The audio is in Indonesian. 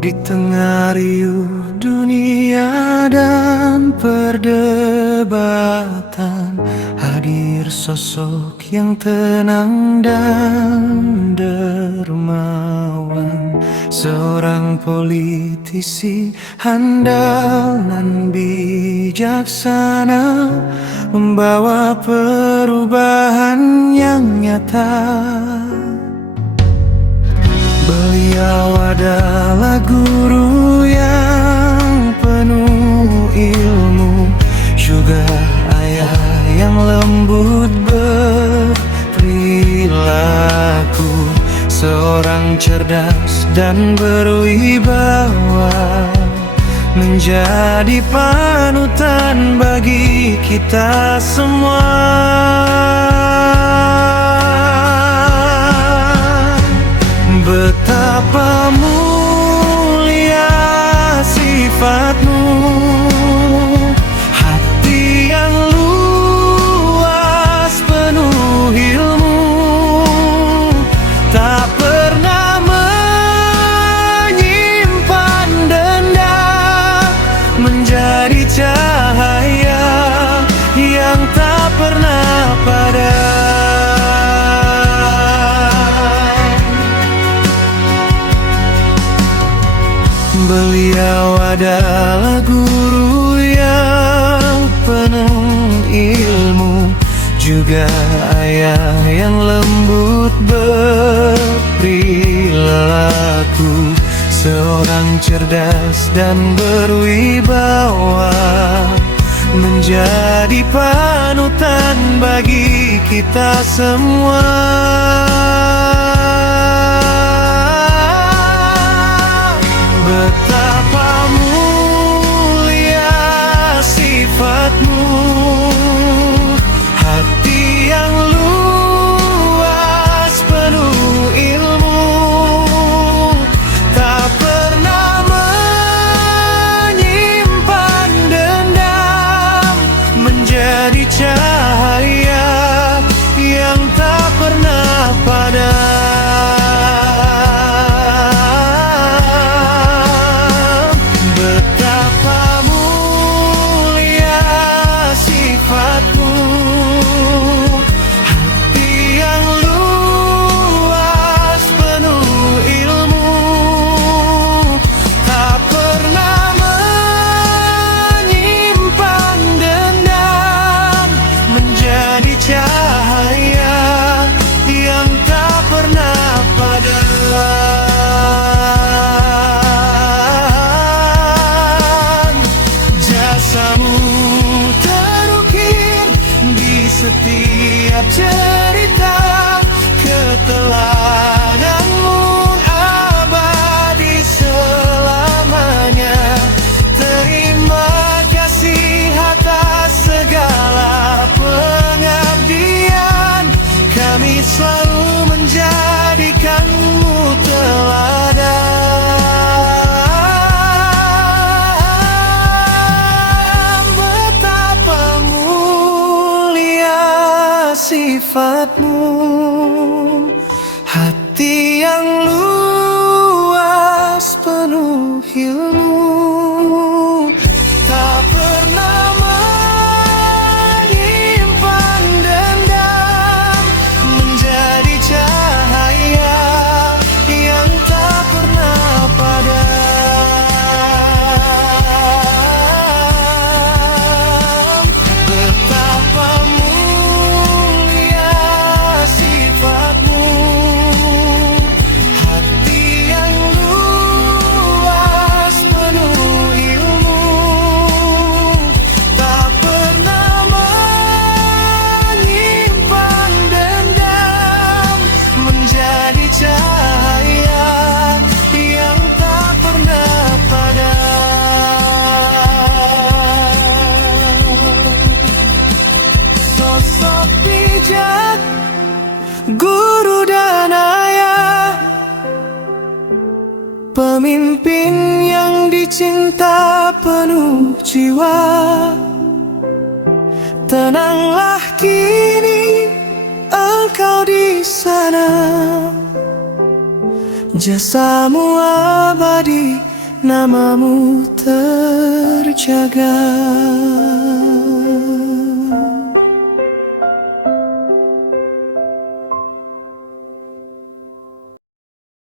Di tengah riuh dunia dan perdebatan, hadir sosok yang tenang dan dermawan. Seorang politisi handal dan bijaksana, membawa perubahan yang nyata. Beliau adalah guru yang penuh ilmu, juga ayah yang lembut berperilaku, seorang cerdas dan berwibawa, menjadi panutan bagi kita semua. Betapa mulia sifatmu, hati yang luas penuh ilmu, tak pernah menyimpan dendam, menjadi cahaya yang tak pernah padam. Beliau adalah guru yang penuh ilmu, juga ayah yang lembut berperilaku, seorang cerdas dan berwibawa, menjadi panutan bagi kita semua. Betapa mulia sifatmu, hati yang luas penuh ilmu, tak pernah menyimpan dendam, menjadi cahaya yang tak pernah padam. Setiap cerita ketelananmu abadi selamanya. Terima kasih atas segala pengabdian, kami selalu menjadikanmu teladan. Betapa sifatmu, hati yang luas penuh ilmu, tak pernah menyimpan dendam, menjadi cahaya yang tak pernah padam. Betapa pemimpin yang dicinta penuh jiwa. Tenanglah kini engkau di sana, jasamu abadi, namamu terjaga.